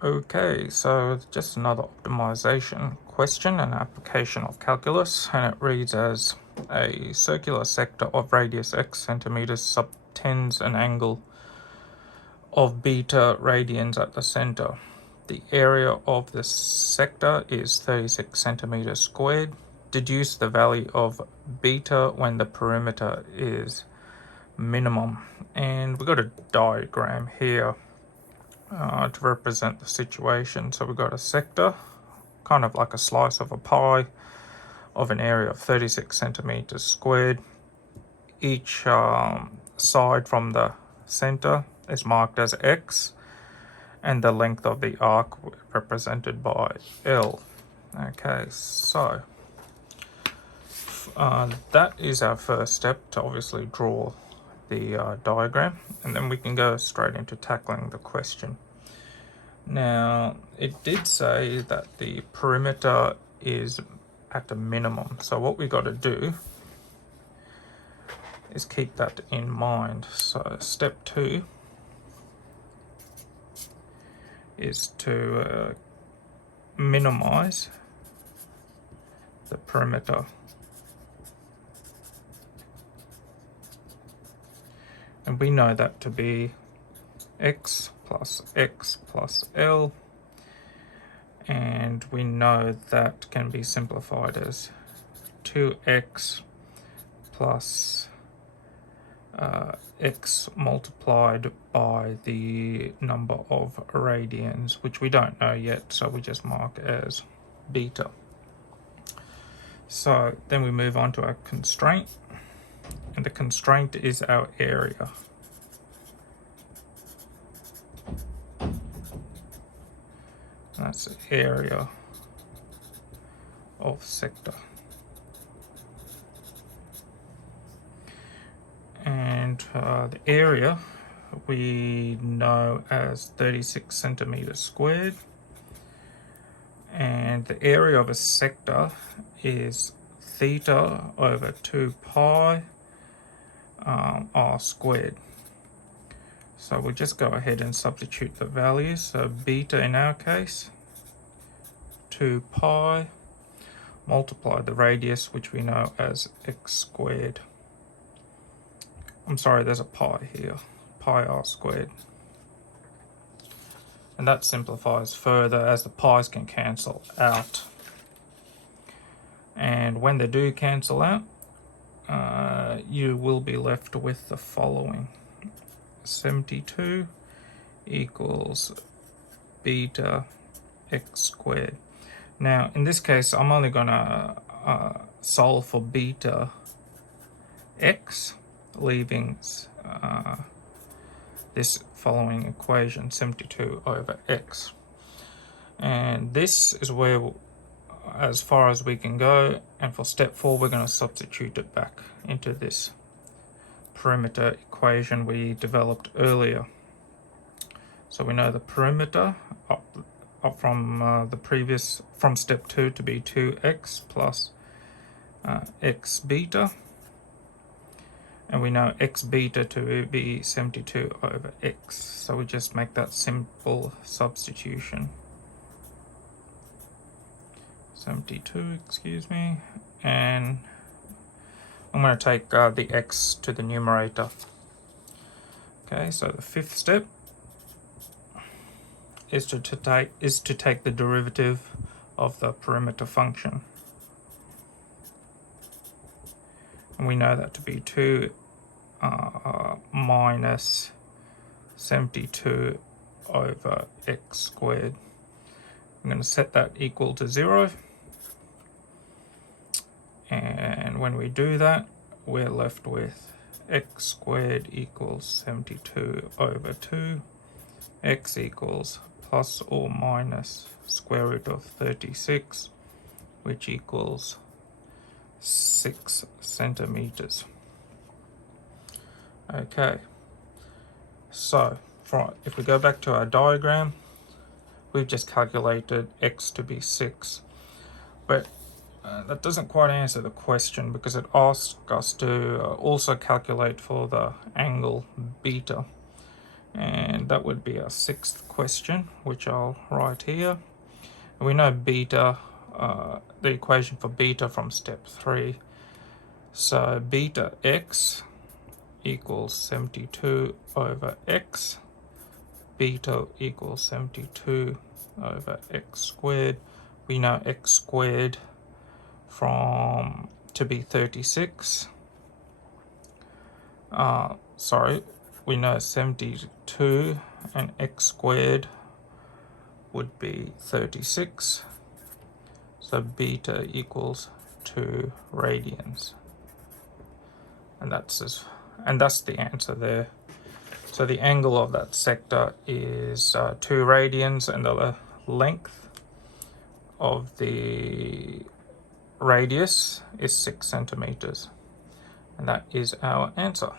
Okay, so it's just another optimization question, an application of calculus, and it reads as a circular sector of radius x centimeters subtends an angle of beta radians at the center. The area of the sector is 36 centimeters squared. Deduce the value of beta when the perimeter is minimum. And we've got a diagram here to represent the situation. So we've got a sector, kind of like a slice of a pie, of an area of 36 centimeters squared. Each side from the center is marked as x, and the length of the arc represented by L. Okay, so that is our first step, to obviously draw the diagram, and then we can go straight into tackling the question. Now, it did say that the perimeter is at a minimum, so what we got to do is keep that in mind. So step 2 is to minimize the perimeter. And we know that to be x plus L, and we know that can be simplified as 2x plus x multiplied by the number of radians, which we don't know yet, so we just mark as beta. So then we move on to our constraint, and the constraint is our area. That's the area of sector. And the area we know as 36 centimeters squared. And the area of a sector is theta over 2 pi r squared. So we'll just go ahead and substitute the values. So beta in our case, 2 pi, multiply the radius, which we know as x squared. I'm sorry, there's a pi here, pi r squared. And that simplifies further as the pi's can cancel out. And when they do cancel out, you will be left with the following. 72 equals beta x squared. Now, in this case, I'm only going to solve for beta x, leaving this following equation, 72 over x. And this is where, as far as we can go, and for step 4, we're going to substitute it back into this perimeter equation we developed earlier. So we know the perimeter up from from step 2 to be 2x plus x beta, and we know x beta to be 72 over x. So we just make that simple substitution. 72, excuse me, and I'm going to take the x to the numerator. Okay, so the fifth step is to take the derivative of the perimeter function. And we know that to be 2 minus 72 over x squared. I'm going to set that equal to 0. And when we do that, we're left with x squared equals 72 over 2. X equals plus or minus square root of 36, which equals 6 centimeters. Okay, so if we go back to our diagram, we've just calculated x to be 6, but that doesn't quite answer the question, because it asks us to also calculate for the angle beta. And that would be our sixth question, which I'll write here. We know beta, the equation for beta from step 3. So beta x equals 72 over x. Beta equals 72 over x squared. We know x squared to be 36. We know 72 and x squared would be 36. So beta equals 2 radians. And that's the answer there. So the angle of that sector is 2 radians, and the length of the radius is 6 centimeters. And that is our answer.